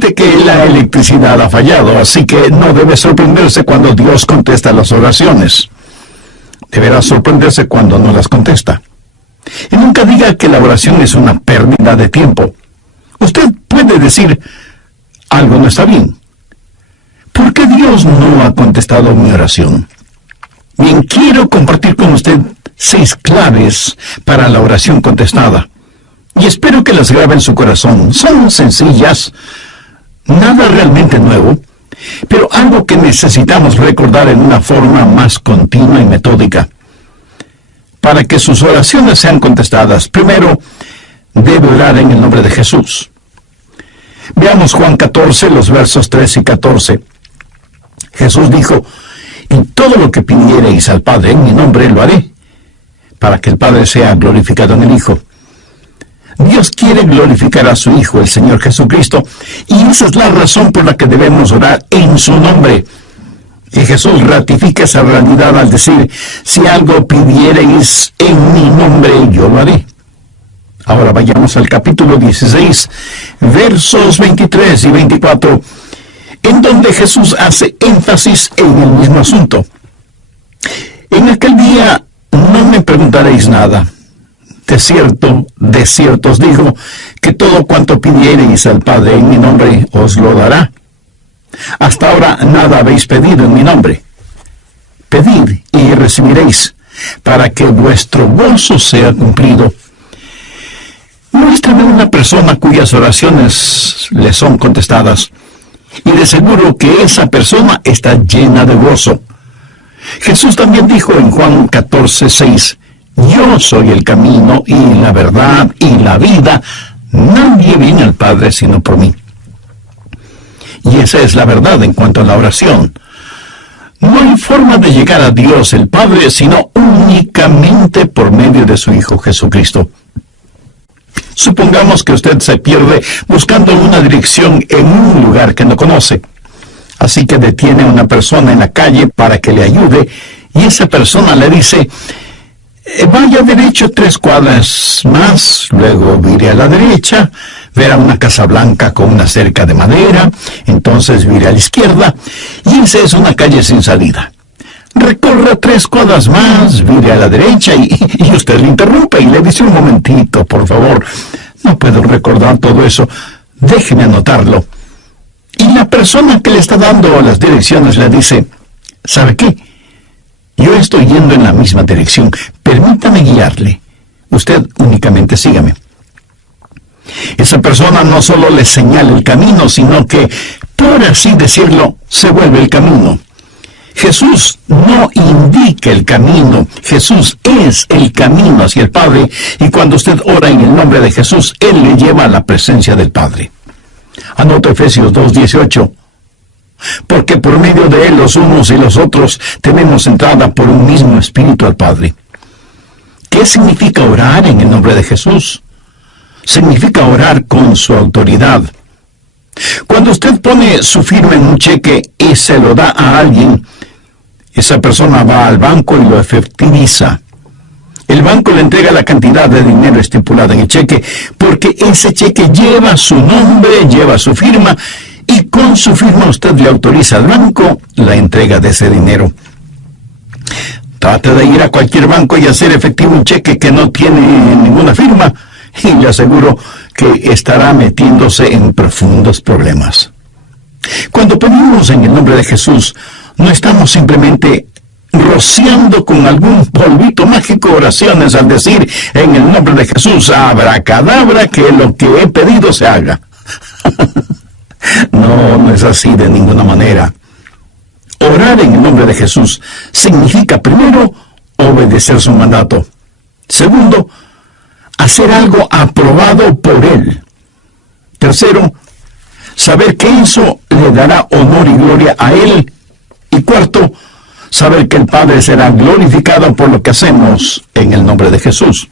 Siente que la electricidad ha fallado, así que no debe sorprenderse cuando Dios contesta las oraciones. Deberá sorprenderse cuando no las contesta. Y nunca diga que la oración es una pérdida de tiempo. Usted puede decir, algo no está bien. ¿Por qué Dios no ha contestado mi oración? Bien, quiero compartir con usted 6 claves para la oración contestada. Y espero que las grabe en su corazón. Son sencillas, nada realmente nuevo, pero algo que necesitamos recordar en una forma más continua y metódica. Para que sus oraciones sean contestadas, primero debe orar en el nombre de Jesús. Veamos Juan 14, los versos 13 y 14. Jesús dijo, y todo lo que pidiereis al Padre en mi nombre lo haré, para que el Padre sea glorificado en el Hijo. Dios quiere glorificar a su Hijo, el Señor Jesucristo, y esa es la razón por la que debemos orar en su nombre. Y Jesús ratifica esa realidad al decir, si algo pidiereis en mi nombre, yo lo haré. Ahora vayamos al capítulo 16, versos 23 y 24, en donde Jesús hace énfasis en el mismo asunto. En aquel día no me preguntaréis nada. De cierto os digo, que todo cuanto pidiereis al Padre en mi nombre os lo dará. Hasta ahora nada habéis pedido en mi nombre. Pedid y recibiréis, para que vuestro gozo sea cumplido. Muéstrame una persona cuyas oraciones le son contestadas, y de seguro que esa persona está llena de gozo. Jesús también dijo en Juan 14:6, yo soy el camino y la verdad y la vida. Nadie viene al Padre sino por mí. Y esa es la verdad en cuanto a la oración. No hay forma de llegar a Dios el Padre sino únicamente por medio de su Hijo Jesucristo. Supongamos que usted se pierde buscando una dirección en un lugar que no conoce. Así que detiene a una persona en la calle para que le ayude, y esa persona le dice, vaya derecho 3 cuadras más, luego vire a la derecha, verá una casa blanca con una cerca de madera, entonces vire a la izquierda, y esa es una calle sin salida. Recorra 3 cuadras más, vire a la derecha, y usted le interrumpe y le dice, un momentito, por favor, no puedo recordar todo eso, déjeme anotarlo. Y la persona que le está dando las direcciones le dice, ¿sabe qué? Yo estoy yendo en la misma dirección, permítame guiarle. Usted únicamente sígame. Esa persona no solo le señala el camino, sino que, por así decirlo, se vuelve el camino. Jesús no indica el camino, Jesús es el camino hacia el Padre, y cuando usted ora en el nombre de Jesús, Él le lleva a la presencia del Padre. Anota Efesios 2:18. Porque por medio de Él los unos y los otros tenemos entrada por un mismo Espíritu al Padre. ¿Qué significa orar en el nombre de Jesús? Significa orar con su autoridad. Cuando usted pone su firma en un cheque y se lo da a alguien, esa persona va al banco y lo efectiviza. El banco le entrega la cantidad de dinero estipulada en el cheque, porque ese cheque lleva su nombre, lleva su firma, y con su firma usted le autoriza al banco la entrega de ese dinero. Trate de ir a cualquier banco y hacer efectivo un cheque que no tiene ninguna firma, y le aseguro que estará metiéndose en profundos problemas. Cuando pedimos en el nombre de Jesús, no estamos simplemente rociando con algún polvito mágico oraciones al decir en el nombre de Jesús, abracadabra, que lo que he pedido se haga. No es así de ninguna manera. Orar en el nombre de Jesús significa, primero, obedecer su mandato. Segundo, hacer algo aprobado por Él. Tercero, saber que eso le dará honor y gloria a Él. Y cuarto, saber que el Padre será glorificado por lo que hacemos en el nombre de Jesús.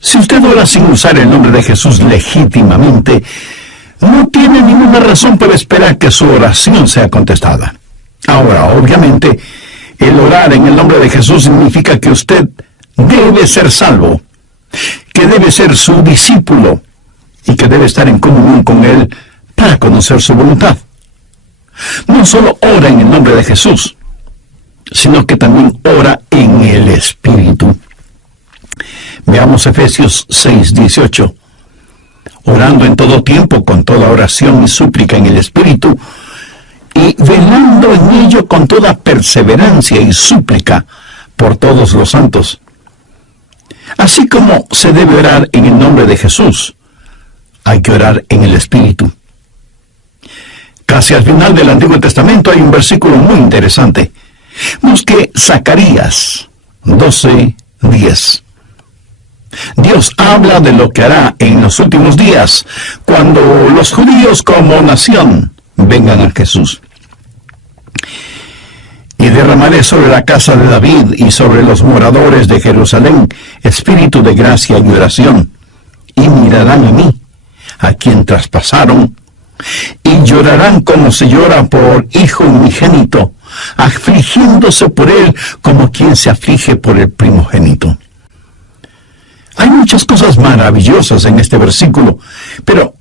Si usted ora sin usar el nombre de Jesús legítimamente, no tiene ninguna razón para esperar que su oración sea contestada. Ahora, obviamente, el orar en el nombre de Jesús significa que usted debe ser salvo, que debe ser su discípulo, y que debe estar en comunión con Él para conocer su voluntad. No solo ora en el nombre de Jesús, sino que también ora en el Espíritu. Veamos Efesios 6:18. Orando en todo tiempo, con toda oración y súplica en el Espíritu, y velando en ello con toda perseverancia y súplica por todos los santos. Así como se debe orar en el nombre de Jesús, hay que orar en el Espíritu. Casi al final del Antiguo Testamento hay un versículo muy interesante. Busque Zacarías 12:10. Dios habla de lo que hará en los últimos días, cuando los judíos como nación vengan a Jesús. Y derramaré sobre la casa de David y sobre los moradores de Jerusalén espíritu de gracia y oración, y mirarán a mí, a quien traspasaron, y llorarán como se llora por hijo unigénito, afligiéndose por él como quien se aflige por el primogénito. Hay muchas cosas maravillosas en este versículo, pero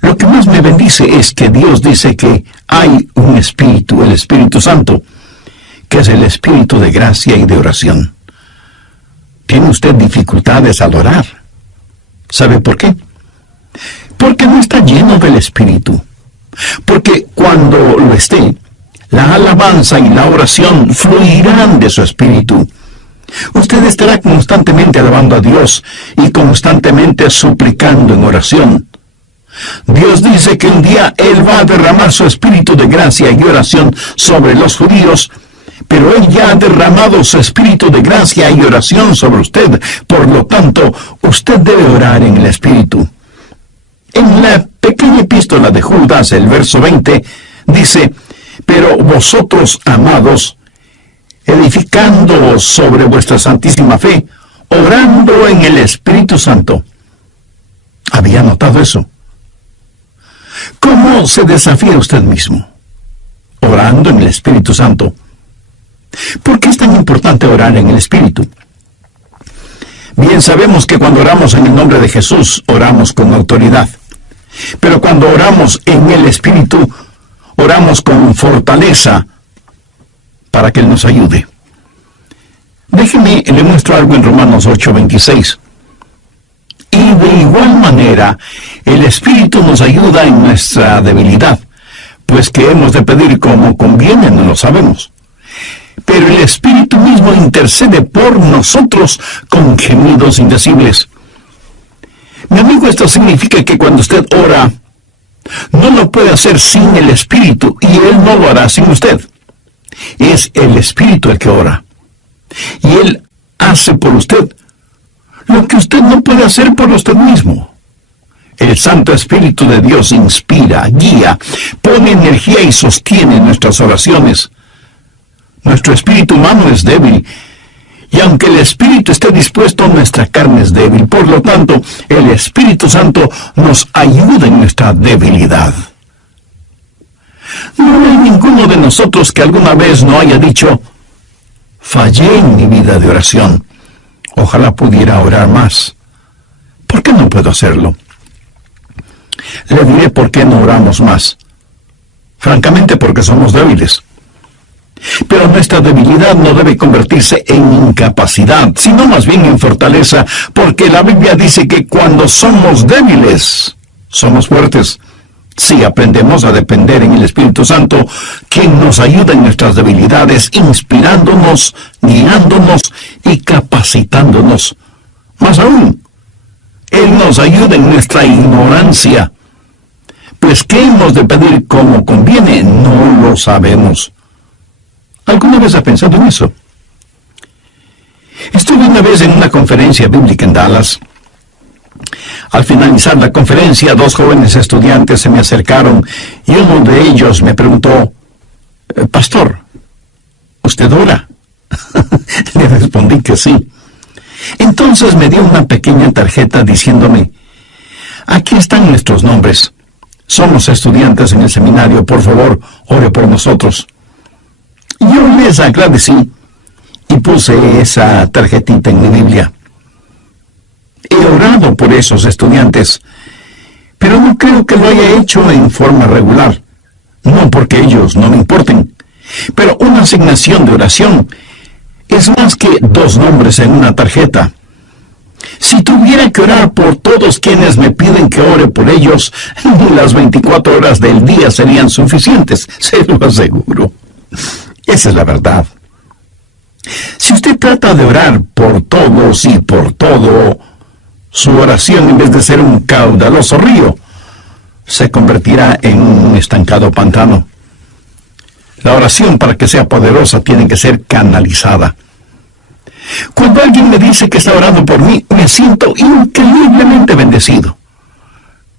lo que más me bendice es que Dios dice que hay un Espíritu, el Espíritu Santo, que es el Espíritu de gracia y de oración. ¿Tiene usted dificultades al orar? ¿Sabe por qué? Porque no está lleno del Espíritu. Porque cuando lo esté, la alabanza y la oración fluirán de su Espíritu. Usted estará constantemente alabando a Dios y constantemente suplicando en oración. Dios dice que un día Él va a derramar su espíritu de gracia y oración sobre los judíos, pero Él ya ha derramado su espíritu de gracia y oración sobre usted. Por lo tanto, usted debe orar en el Espíritu. En la pequeña epístola de Judas, el verso 20, dice: pero vosotros, amados, edificándoos sobre vuestra santísima fe, orando en el Espíritu Santo. ¿Había notado eso? ¿Cómo se desafía usted mismo? Orando en el Espíritu Santo. ¿Por qué es tan importante orar en el Espíritu? Bien, sabemos que cuando oramos en el nombre de Jesús, oramos con autoridad. Pero cuando oramos en el Espíritu, oramos con fortaleza para que Él nos ayude. Déjeme, le muestro algo en Romanos 8:26. Y de igual manera, el Espíritu nos ayuda en nuestra debilidad, pues que hemos de pedir como conviene, no lo sabemos. Pero el Espíritu mismo intercede por nosotros con gemidos indecibles. Mi amigo, esto significa que cuando usted ora, no lo puede hacer sin el Espíritu, y Él no lo hará sin usted. Es el Espíritu el que ora, y Él hace por usted lo que usted no puede hacer por usted mismo. El Santo Espíritu de Dios inspira, guía, pone energía y sostiene nuestras oraciones. Nuestro espíritu humano es débil, y aunque el Espíritu esté dispuesto, nuestra carne es débil. Por lo tanto, el Espíritu Santo nos ayuda en nuestra debilidad. No hay ninguno de nosotros que alguna vez no haya dicho: fallé en mi vida de oración. Ojalá pudiera orar más. ¿Por qué no puedo hacerlo? Le diré por qué no oramos más. Francamente, porque somos débiles. Pero nuestra debilidad no debe convertirse en incapacidad, sino más bien en fortaleza, porque la Biblia dice que cuando somos débiles, somos fuertes. Si aprendemos a depender en el Espíritu Santo, quien nos ayuda en nuestras debilidades, inspirándonos, guiándonos y capacitándonos. Más aún, Él nos ayuda en nuestra ignorancia. Pues ¿qué hemos de pedir como conviene? No lo sabemos. ¿Alguna vez ha pensado en eso? Estuve una vez en una conferencia bíblica en Dallas. Al finalizar la conferencia, 2 jóvenes estudiantes se me acercaron y uno de ellos me preguntó: pastor, ¿usted ora? Le respondí que sí. Entonces me dio una pequeña tarjeta diciéndome: aquí están nuestros nombres. Somos estudiantes en el seminario, por favor, ore por nosotros. Yo les agradecí y puse esa tarjetita en mi Biblia. He orado por esos estudiantes Pero no creo que lo haya hecho en forma regular. No porque ellos no me importen. Pero una asignación de oración es más que 2 nombres en una tarjeta. Si tuviera que orar por todos quienes me piden que ore por ellos, ni las 24 horas del día serían suficientes, se lo aseguro. Esa es la verdad. Si usted trata de orar por todos y por todo, su oración, en vez de ser un caudaloso río, se convertirá en un estancado pantano. La oración, para que sea poderosa, tiene que ser canalizada. Cuando alguien me dice que está orando por mí, me siento increíblemente bendecido.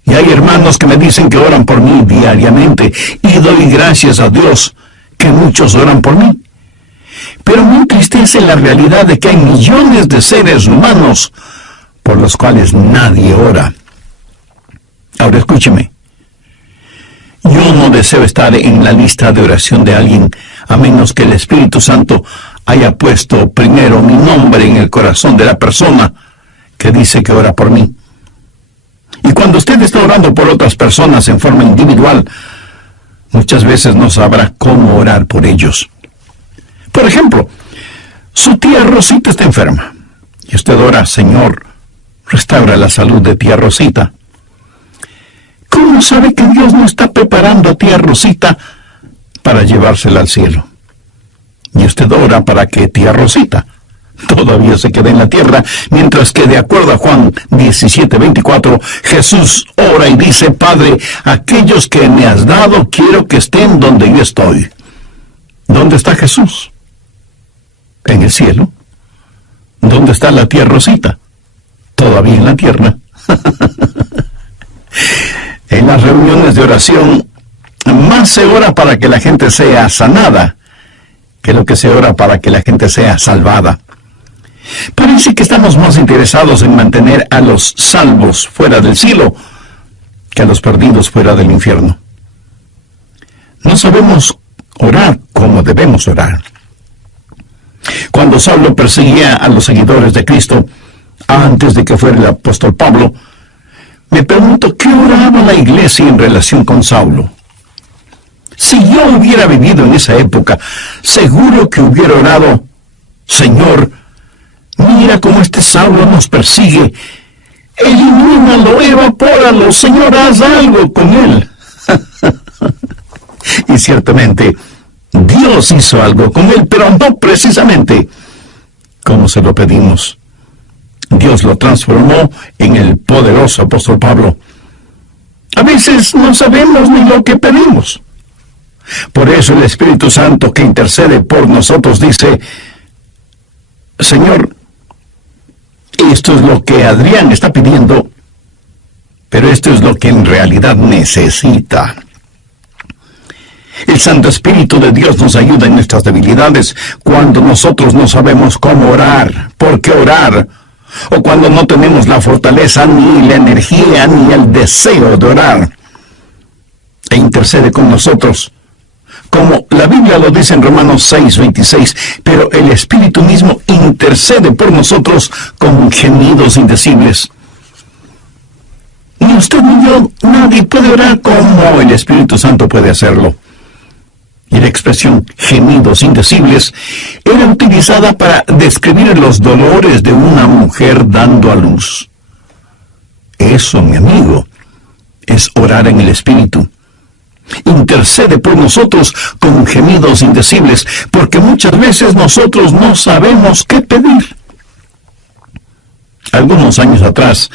Y hay hermanos que me dicen que oran por mí diariamente, y doy gracias a Dios que muchos oran por mí. Pero me entristece la realidad de que hay millones de seres humanos por los cuales nadie ora. Ahora escúcheme. Yo no deseo estar en la lista de oración de alguien, a menos que el Espíritu Santo haya puesto primero mi nombre en el corazón de la persona que dice que ora por mí. Y cuando usted está orando por otras personas en forma individual, muchas veces no sabrá cómo orar por ellos. Por ejemplo, su tía Rosita está enferma, y usted ora: Señor, restaura la salud de tía Rosita. ¿Cómo sabe que Dios no está preparando a tía Rosita para llevársela al cielo? Y usted ora para que tía Rosita todavía se quede en la tierra, mientras que, de acuerdo a Juan 17:24, Jesús ora y dice: Padre, aquellos que me has dado, quiero que estén donde yo estoy. ¿Dónde está Jesús? En el cielo. ¿Dónde está la tía Rosita? Todavía en la tierra. En las reuniones de oración, más se ora para que la gente sea sanada que lo que se ora para que la gente sea salvada. Parece que estamos más interesados en mantener a los salvos fuera del cielo que a los perdidos fuera del infierno. No sabemos orar como debemos orar. Cuando Saulo perseguía a los seguidores de Cristo, antes de que fuera el apóstol Pablo, me pregunto qué oraba la iglesia en relación con Saulo. Si yo hubiera vivido en esa época, seguro que hubiera orado: Señor, mira cómo este Saulo nos persigue. Elimínalo, evapóralo, Señor, haz algo con él. Y ciertamente, Dios hizo algo con él, pero no precisamente como se lo pedimos. Dios lo transformó en el poderoso apóstol Pablo. A veces no sabemos ni lo que pedimos. Por eso el Espíritu Santo, que intercede por nosotros, dice: Señor, esto es lo que Adrián está pidiendo, pero esto es lo que en realidad necesita. El Santo Espíritu de Dios nos ayuda en nuestras debilidades cuando nosotros no sabemos cómo orar, por qué orar, o cuando no tenemos la fortaleza, ni la energía, ni el deseo de orar. E intercede con nosotros, como la Biblia lo dice en Romanos 6:26, pero el Espíritu mismo intercede por nosotros con gemidos indecibles. Ni usted ni yo, nadie puede orar como el Espíritu Santo puede hacerlo. Y la expresión gemidos indecibles era utilizada para describir los dolores de una mujer dando a luz. Eso, mi amigo, es orar en el Espíritu. Intercede por nosotros con gemidos indecibles, porque muchas veces nosotros no sabemos qué pedir. Algunos años atrás,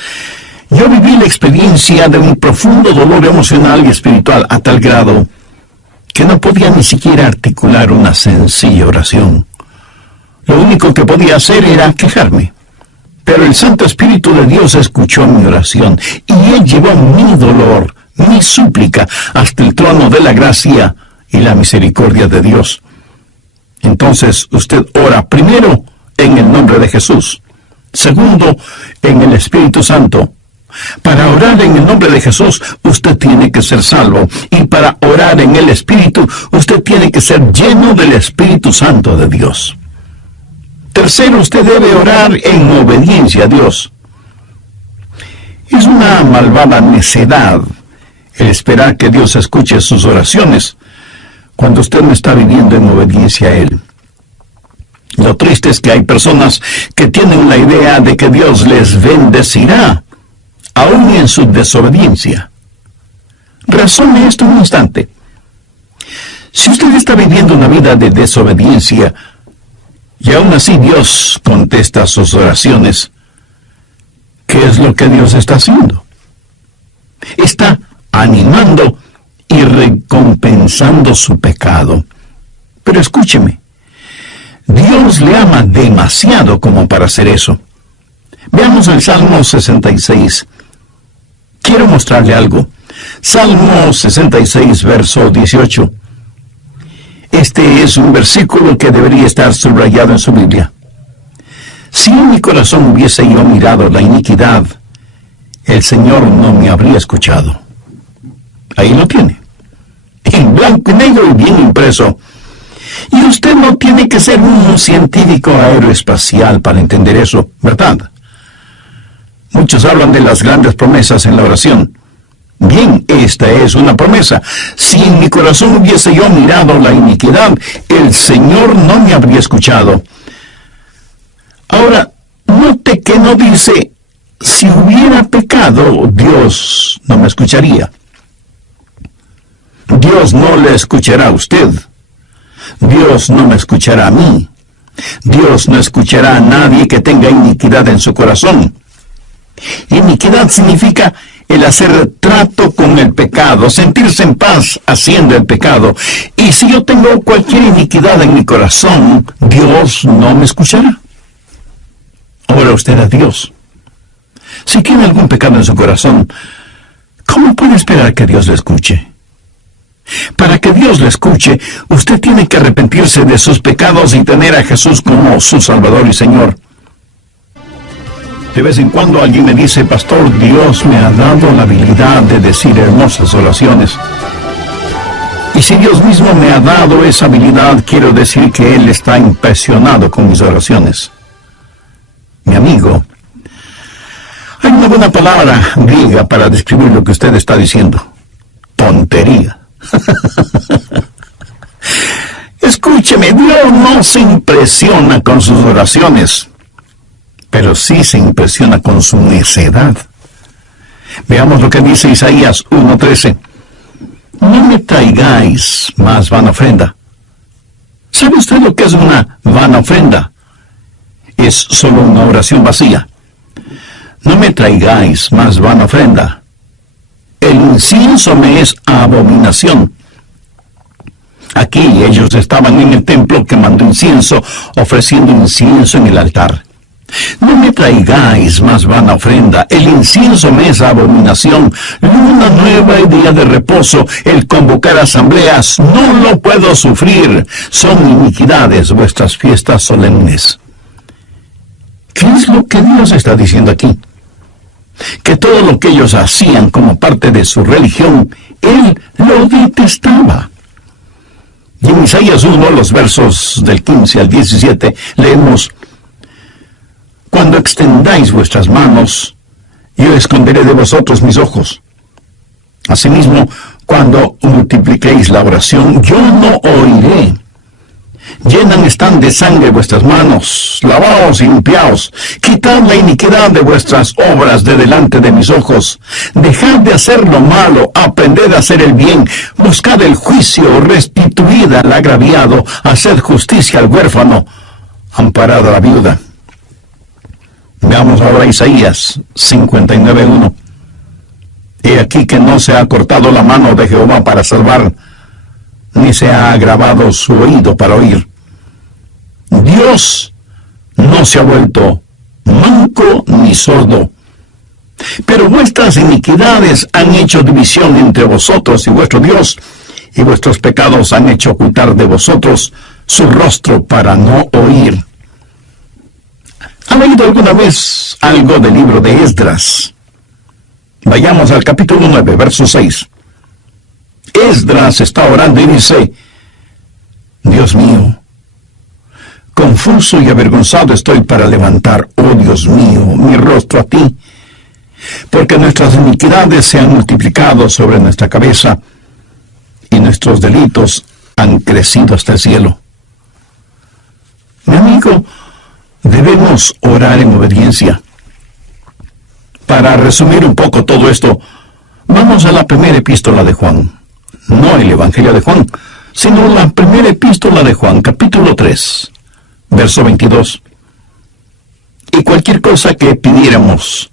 yo viví la experiencia de un profundo dolor emocional y espiritual a tal grado que no podía ni siquiera articular una sencilla oración. Lo único que podía hacer era quejarme. Pero el Santo Espíritu de Dios escuchó mi oración y Él llevó mi dolor, mi súplica, hasta el trono de la gracia y la misericordia de Dios. Entonces usted ora primero en el nombre de Jesús, segundo en el Espíritu Santo. Para orar en el nombre de Jesús, usted tiene que ser salvo. Y para orar en el Espíritu, usted tiene que ser lleno del Espíritu Santo de Dios. Tercero, usted debe orar en obediencia a Dios. Es una malvada necedad el esperar que Dios escuche sus oraciones cuando usted no está viviendo en obediencia a Él. Lo triste es que hay personas que tienen la idea de que Dios les bendecirá, aún en su desobediencia. Razone esto un instante. Si usted está viviendo una vida de desobediencia, y aún así Dios contesta sus oraciones, ¿qué es lo que Dios está haciendo? Está animando y recompensando su pecado. Pero escúcheme, Dios le ama demasiado como para hacer eso. Veamos el Salmo 66. Quiero mostrarle algo. Salmo 66, verso 18. Este es un versículo que debería estar subrayado en su Biblia. Si en mi corazón hubiese yo mirado la iniquidad, el Señor no me habría escuchado. Ahí lo tiene, en blanco y negro y bien impreso. Y usted no tiene que ser un científico aeroespacial para entender eso, ¿verdad? Muchos hablan de las grandes promesas en la oración. Bien, esta es una promesa. Si en mi corazón hubiese yo mirado la iniquidad, el Señor no me habría escuchado. Ahora, note que no dice, si hubiera pecado, Dios no me escucharía. Dios no le escuchará a usted. Dios no me escuchará a mí. Dios no escuchará a nadie que tenga iniquidad en su corazón. Iniquidad significa el hacer trato con el pecado, sentirse en paz haciendo el pecado. Y si yo tengo cualquier iniquidad en mi corazón, Dios no me escuchará. Ora usted a Dios. Si tiene algún pecado en su corazón, ¿cómo puede esperar que Dios le escuche? Para que Dios le escuche, usted tiene que arrepentirse de sus pecados y tener a Jesús como su Salvador y Señor. De vez en cuando alguien me dice, pastor, Dios me ha dado la habilidad de decir hermosas oraciones. Y si Dios mismo me ha dado esa habilidad, quiero decir que Él está impresionado con mis oraciones. Mi amigo, hay una buena palabra griega para describir lo que usted está diciendo. Tontería. Escúcheme, Dios no se impresiona con sus oraciones, pero sí se impresiona con su necedad. Veamos lo que dice Isaías 1:13. No me traigáis más vana ofrenda. ¿Sabe usted lo que es una vana ofrenda? Es solo una oración vacía. No me traigáis más vana ofrenda. El incienso me es abominación. Aquí ellos estaban en el templo quemando incienso, ofreciendo incienso en el altar. No me traigáis más vana ofrenda, el incienso me es abominación, luna nueva y día de reposo, el convocar asambleas, no lo puedo sufrir, son iniquidades vuestras fiestas solemnes. ¿Qué es lo que Dios está diciendo aquí? Que todo lo que ellos hacían como parte de su religión, Él lo detestaba. Y en Isaías 1, los versos del 15 al 17, leemos: Cuando extendáis vuestras manos, yo esconderé de vosotros mis ojos. Asimismo, cuando multipliquéis la oración, yo no oiré. Llenan están de sangre vuestras manos, lavaos y limpiaos, quitad la iniquidad de vuestras obras de delante de mis ojos, dejad de hacer lo malo, aprended a hacer el bien, buscad el juicio, restituid al agraviado, haced justicia al huérfano, amparad a la viuda. Veamos ahora Isaías 59:1. He aquí que no se ha cortado la mano de Jehová para salvar, ni se ha agravado su oído para oír. Dios no se ha vuelto manco ni sordo, pero vuestras iniquidades han hecho división entre vosotros y vuestro Dios, y vuestros pecados han hecho ocultar de vosotros su rostro para no oír. ¿Han oído alguna vez algo del libro de Esdras? Vayamos al capítulo 9, verso 6. Esdras está orando y dice: Dios mío, confuso y avergonzado estoy para levantar, oh Dios mío, mi rostro a ti. porque nuestras iniquidades se han multiplicado sobre nuestra cabeza y nuestros delitos han crecido hasta el cielo. Mi amigo, debemos orar en obediencia. Para resumir un poco todo esto, vamos a la primera epístola de Juan. No el Evangelio de Juan, sino la primera epístola de Juan, capítulo 3, verso 22. Y cualquier cosa que pidiéramos,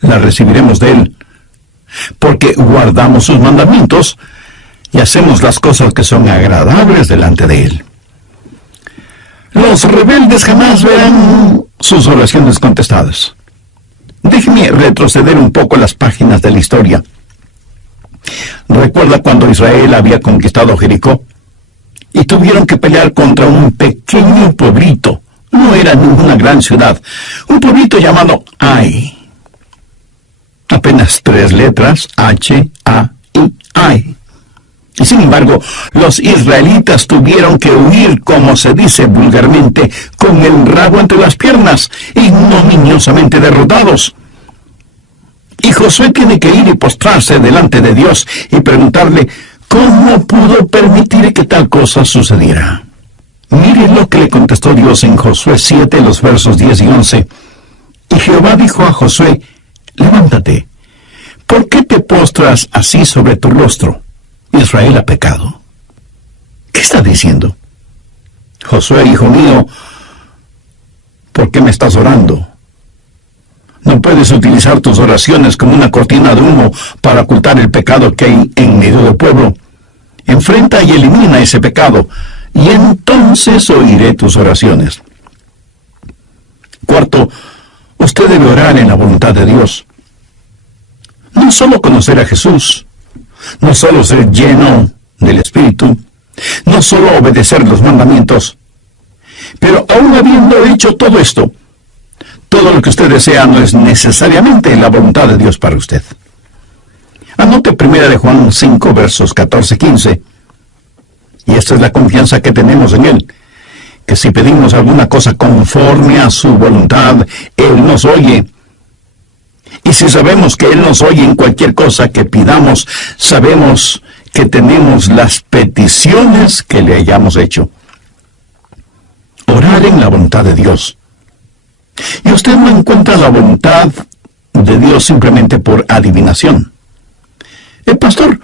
la recibiremos de Él, porque guardamos sus mandamientos y hacemos las cosas que son agradables delante de Él. Los rebeldes jamás verán sus oraciones contestadas. Déjeme retroceder un poco las páginas de la historia. ¿Recuerda cuando Israel había conquistado Jericó? Y tuvieron que pelear contra un pequeño pueblito. No era ninguna gran ciudad. Un pueblito llamado Ai. Apenas 3 letras, H-A-I, Ai. Y sin embargo, los israelitas tuvieron que huir, como se dice vulgarmente, con el rabo entre las piernas, ignominiosamente derrotados. Y Josué tiene que ir y postrarse delante de Dios y preguntarle cómo pudo permitir que tal cosa sucediera. Mire lo que le contestó Dios en Josué 7, los versos 10 y 11. Y Jehová dijo a Josué, levántate, ¿por qué te postras así sobre tu rostro? Israel ha pecado. ¿Qué está diciendo? Josué, hijo mío, ¿por qué me estás orando? No puedes utilizar tus oraciones como una cortina de humo para ocultar el pecado que hay en medio del pueblo. Enfrenta y elimina ese pecado, y entonces oiré tus oraciones. Cuarto, usted debe orar en la voluntad de Dios. No solo conocer a Jesús, no solo ser lleno del Espíritu, no solo obedecer los mandamientos, pero aún habiendo hecho todo esto, todo lo que usted desea no es necesariamente la voluntad de Dios para usted. Anote 1 de Juan 5, versos 14-15. Y esta es la confianza que tenemos en Él, que si pedimos alguna cosa conforme a su voluntad, Él nos oye. Y si sabemos que Él nos oye en cualquier cosa que pidamos, sabemos que tenemos las peticiones que le hayamos hecho. Orar en la voluntad de Dios. Y usted no encuentra la voluntad de Dios simplemente por adivinación. Pastor,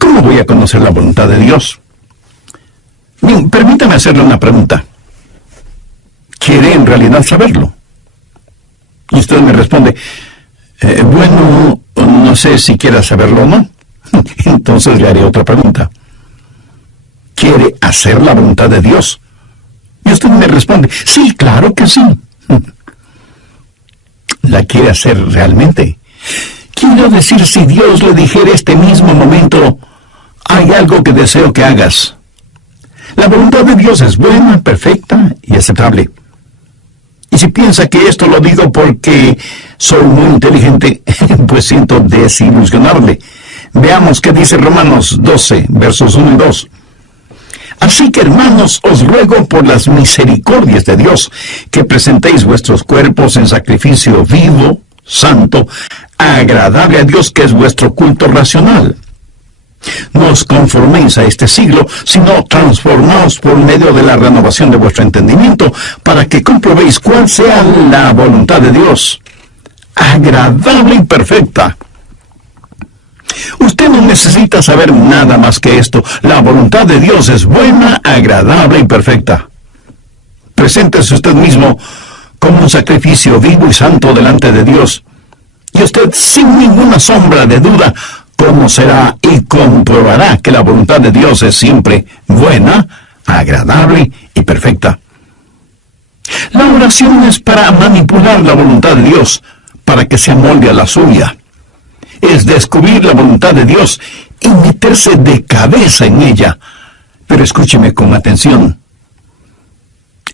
¿cómo voy a conocer la voluntad de Dios? Bien, permítame hacerle una pregunta. ¿Quiere en realidad saberlo? Y usted me responde, bueno, no sé si quiera saberlo o no. Entonces le haré otra pregunta. ¿Quiere hacer la voluntad de Dios? Y usted me responde, sí, claro que sí. ¿La quiere hacer realmente? Quiero decir, si Dios le dijera este mismo momento, hay algo que deseo que hagas. La voluntad de Dios es buena, perfecta y aceptable. Y si piensa que esto lo digo porque soy muy inteligente, pues siento desilusionarle. Veamos qué dice Romanos 12, versos 1 y 2. Así que, hermanos, os ruego por las misericordias de Dios, que presentéis vuestros cuerpos en sacrificio vivo, santo, agradable a Dios, que es vuestro culto racional. No os conforméis a este siglo, sino transformaos por medio de la renovación de vuestro entendimiento, para que comprobéis cuál sea la voluntad de Dios, agradable y perfecta. Usted no necesita saber nada más que esto. La voluntad de Dios es buena, agradable y perfecta. Preséntese usted mismo como un sacrificio vivo y santo delante de Dios, y usted, sin ninguna sombra de duda, conocerá y comprobará que la voluntad de Dios es siempre buena, agradable y perfecta. La oración es para manipular la voluntad de Dios, para que se amolde a la suya. Es descubrir la voluntad de Dios y meterse de cabeza en ella. Pero escúcheme con atención.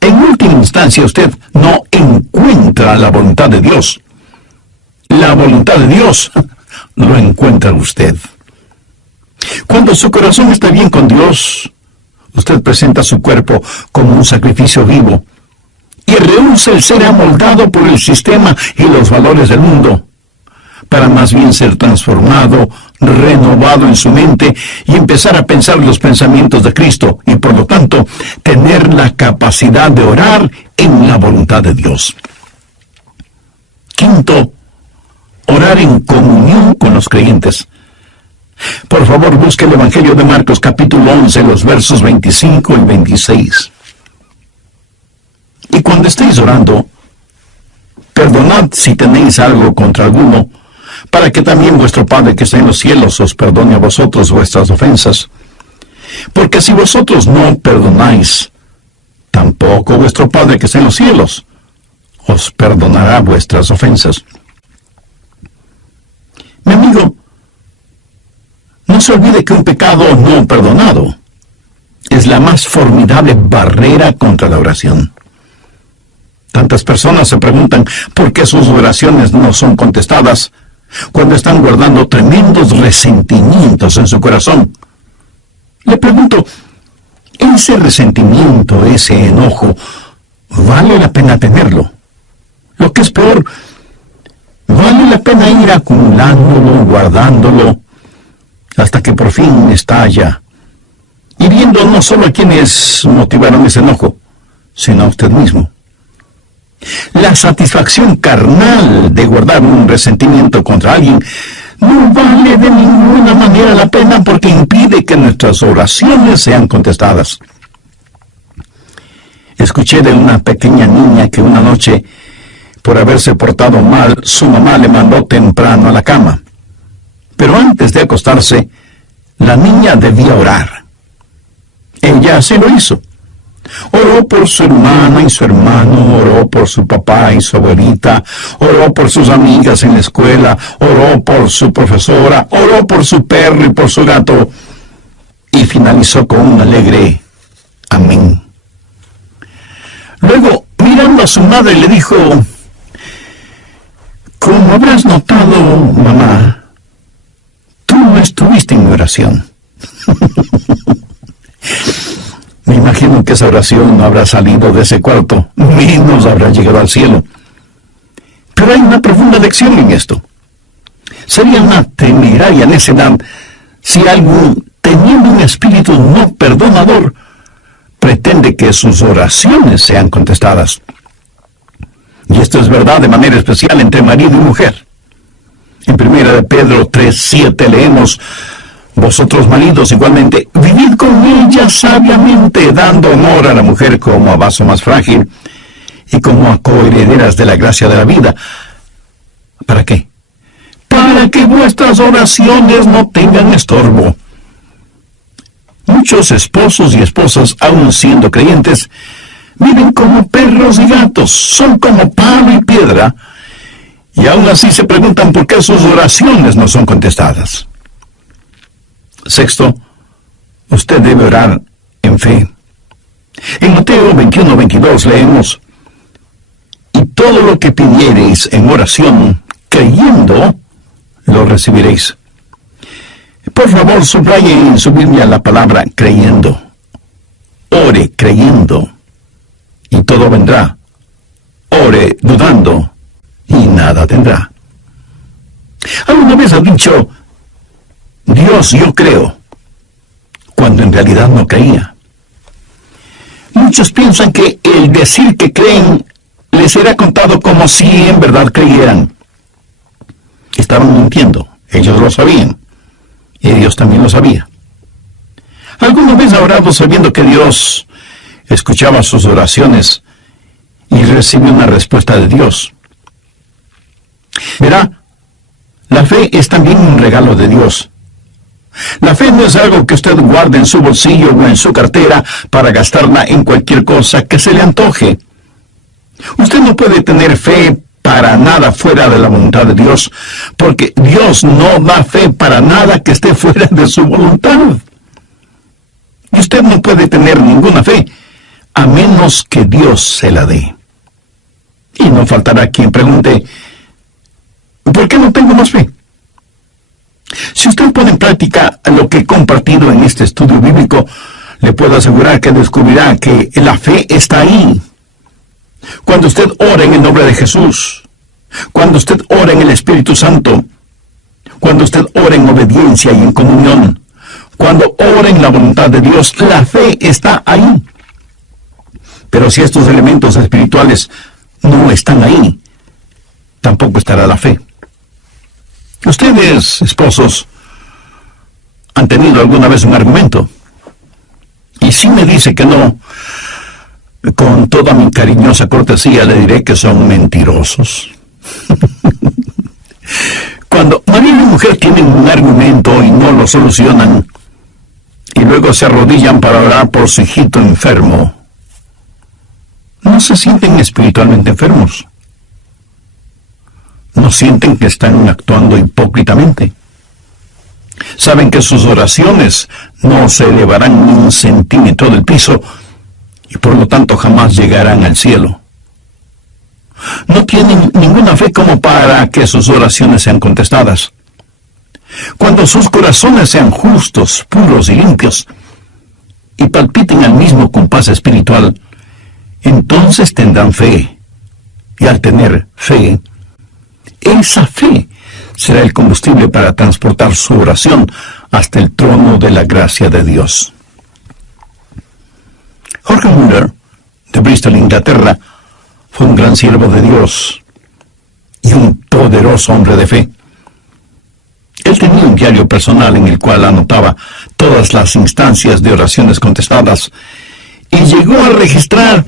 En última instancia, usted no encuentra la voluntad de Dios. La voluntad de Dios lo encuentra usted. Cuando su corazón está bien con Dios, usted presenta su cuerpo como un sacrificio vivo y rehúsa el ser amoldado por el sistema y los valores del mundo. para más bien ser transformado, renovado en su mente y empezar a pensar los pensamientos de Cristo y por lo tanto tener la capacidad de orar en la voluntad de Dios. Quinto, orar en comunión con los creyentes. Por favor, busque el Evangelio de Marcos, capítulo 11, los versos 25 y 26. Y cuando estéis orando, perdonad si tenéis algo contra alguno, para que también vuestro Padre que está en los cielos os perdone a vosotros vuestras ofensas. Porque si vosotros no perdonáis, tampoco vuestro Padre que está en los cielos os perdonará vuestras ofensas. Mi amigo, no se olvide que un pecado no perdonado es la más formidable barrera contra la oración. Tantas personas se preguntan por qué sus oraciones no son contestadas cuando están guardando tremendos resentimientos en su corazón. Le pregunto, ¿ese resentimiento, ese enojo, vale la pena tenerlo? Lo que es peor, ¿vale la pena ir acumulándolo, guardándolo, hasta que por fin estalla, hiriendo no solo a quienes motivaron ese enojo, sino a usted mismo? La satisfacción carnal de guardar un resentimiento contra alguien no vale de ninguna manera la pena porque impide que nuestras oraciones sean contestadas. Escuché de una pequeña niña que una noche, por haberse portado mal, su mamá le mandó temprano a la cama. Pero antes de acostarse, la niña debía orar. Ella así lo hizo. Oró por su hermana y su hermano, oró por su papá y su abuelita, oró por sus amigas en la escuela, oró por su profesora, oró por su perro y por su gato, y finalizó con un alegre amén. Luego, mirando a su madre, le dijo: como habrás notado, mamá, tú no estuviste en mi oración. Me imagino que esa oración no habrá salido de ese cuarto, menos habrá llegado al cielo. Pero hay una profunda lección en esto. Sería una temeraria necedad si alguien, teniendo un espíritu no perdonador, pretende que sus oraciones sean contestadas. Y esto es verdad de manera especial entre marido y mujer. En 1 Pedro 3:7 leemos: vosotros maridos igualmente, vivid con ella sabiamente, dando honor a la mujer como a vaso más frágil y como a coherederas de la gracia de la vida. ¿Para qué? Para que vuestras oraciones no tengan estorbo. Muchos esposos y esposas, aun siendo creyentes, viven como perros y gatos, son como palo y piedra, y aún así se preguntan por qué sus oraciones no son contestadas. Sexto, usted debe orar en fe. En Mateo 21:22 leemos: y todo lo que pidiereis en oración, creyendo, lo recibiréis. Por favor, subraye en su Biblia la palabra creyendo. Ore creyendo, y todo vendrá. Ore dudando, y nada tendrá. ¿Alguna vez has dicho: Dios, yo creo, cuando en realidad no creía? Muchos piensan que el decir que creen les será contado como si en verdad creyeran. Estaban mintiendo, ellos lo sabían, y Dios también lo sabía. ¿Alguna vez ha orado sabiendo que Dios escuchaba sus oraciones y recibe una respuesta de Dios? Verá, la fe es también un regalo de Dios. La fe no es algo que usted guarde en su bolsillo o en su cartera para gastarla en cualquier cosa que se le antoje. Usted no puede tener fe para nada fuera de la voluntad de Dios, porque Dios no da fe para nada que esté fuera de su voluntad. Y usted no puede tener ninguna fe a menos que Dios se la dé. Y no faltará quien pregunte: ¿por qué no tengo más fe? Si usted pone en práctica lo que he compartido en este estudio bíblico, le puedo asegurar que descubrirá que la fe está ahí. Cuando usted ora en el nombre de Jesús, cuando usted ora en el Espíritu Santo, Cuando usted ora en obediencia y en comunión, cuando ora en la voluntad de Dios, la fe está ahí. Pero si estos elementos espirituales no están ahí, tampoco estará la fe. Ustedes, esposos, ¿han tenido alguna vez un argumento? Y si me dice que no, con toda mi cariñosa cortesía le diré que son mentirosos. Cuando marido y mujer tienen un argumento y no lo solucionan, y luego se arrodillan para orar por su hijito enfermo, no se sienten espiritualmente enfermos. No sienten que están actuando hipócritamente. Saben que sus oraciones no se elevarán ni un centímetro del piso y por lo tanto jamás llegarán al cielo. No tienen ninguna fe como para que sus oraciones sean contestadas. Cuando sus corazones sean justos, puros y limpios, y palpiten al mismo compás espiritual, entonces tendrán fe. Y al tener fe, esa fe será el combustible para transportar su oración hasta el trono de la gracia de Dios. Jorge Muller, de Bristol, Inglaterra, fue un gran siervo de Dios y un poderoso hombre de fe. Él tenía un diario personal en el cual anotaba todas las instancias de oraciones contestadas y llegó a registrar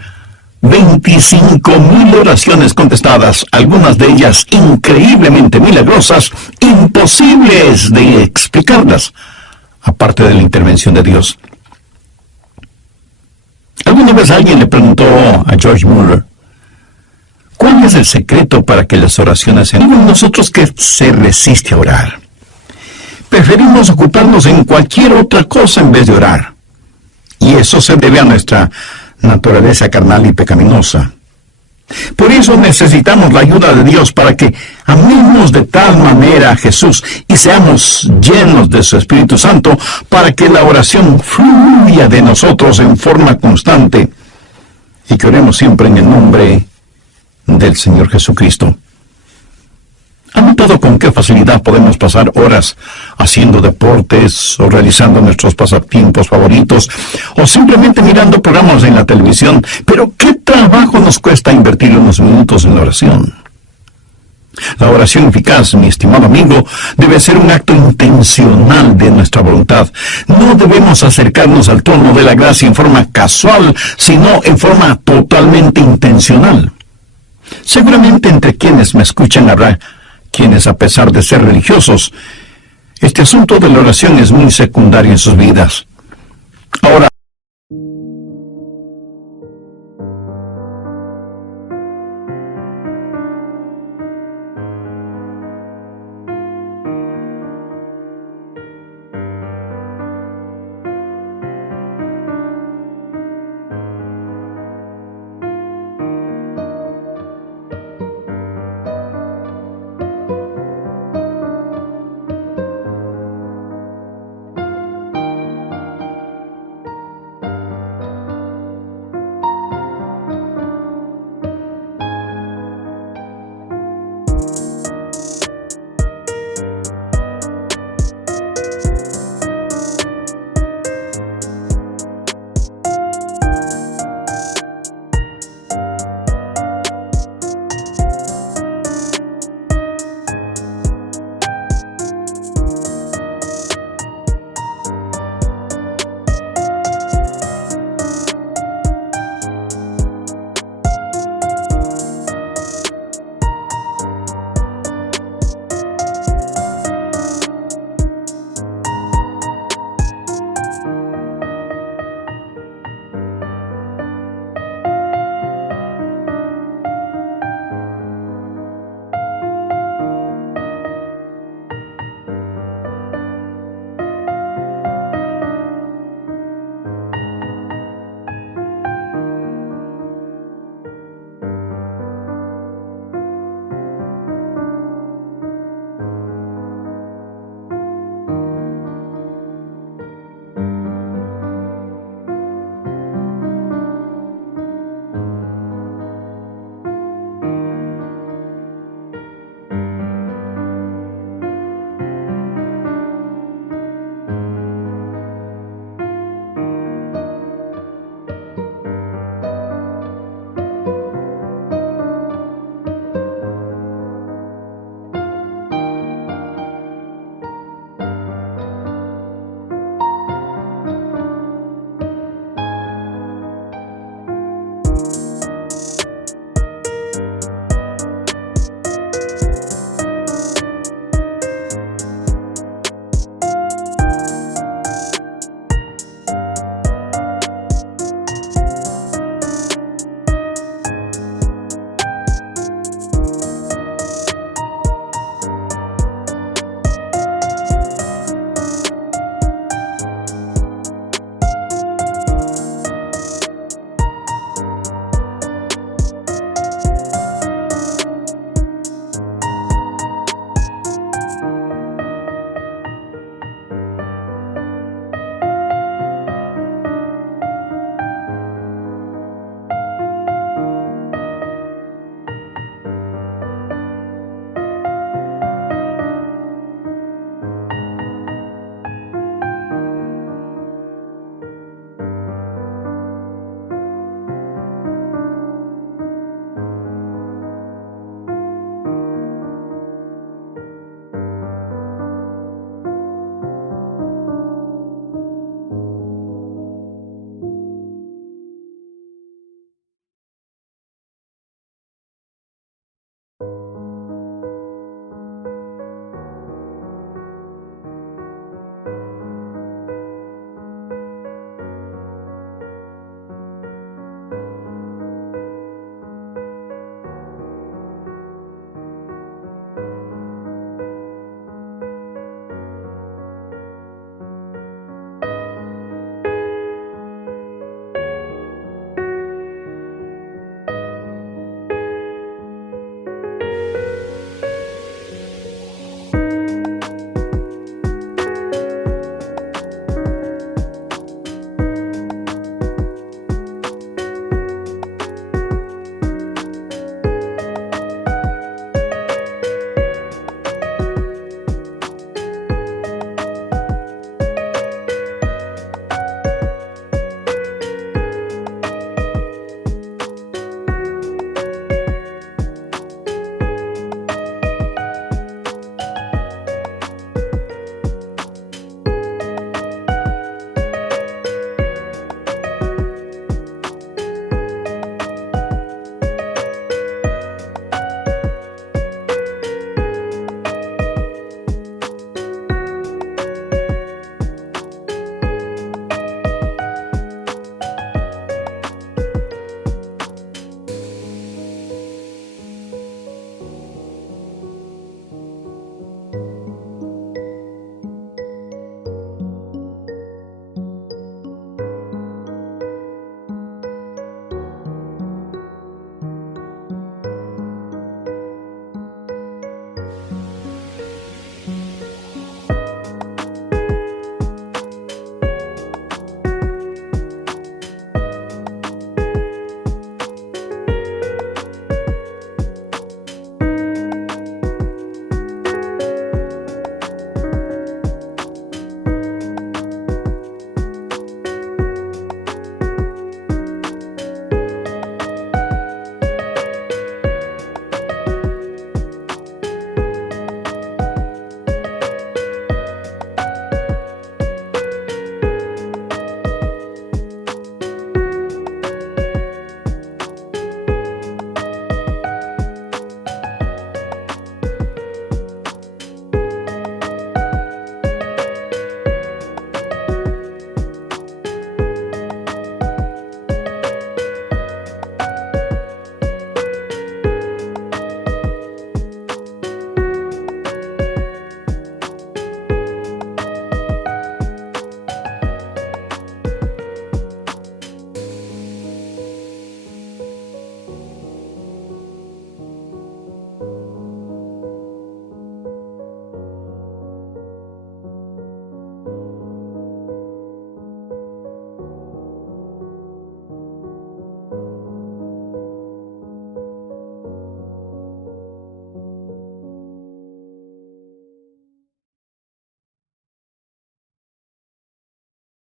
25,000 oraciones contestadas, algunas de ellas increíblemente milagrosas, imposibles de explicarlas, aparte de la intervención de Dios. Alguna vez alguien le preguntó a George Muller, ¿cuál es el secreto para que las oraciones sean? Digo nosotros que se resiste a orar. Preferimos ocuparnos en cualquier otra cosa en vez de orar. Y eso se debe a nuestra naturaleza carnal y pecaminosa. Por eso necesitamos la ayuda de Dios para que amemos de tal manera a Jesús y seamos llenos de su Espíritu Santo para que la oración fluya de nosotros en forma constante y que oremos siempre en el nombre del Señor Jesucristo. ¿Han notado con qué facilidad podemos pasar horas haciendo deportes o realizando nuestros pasatiempos favoritos o simplemente mirando programas en la televisión? Pero ¿qué trabajo nos cuesta invertir unos minutos en la oración? La oración eficaz, mi estimado amigo, debe ser un acto intencional de nuestra voluntad. No debemos acercarnos al trono de la gracia en forma casual, sino en forma totalmente intencional. Seguramente entre quienes me escuchan habrá quienes, a pesar de ser religiosos, este asunto de la oración es muy secundario en sus vidas. Ahora,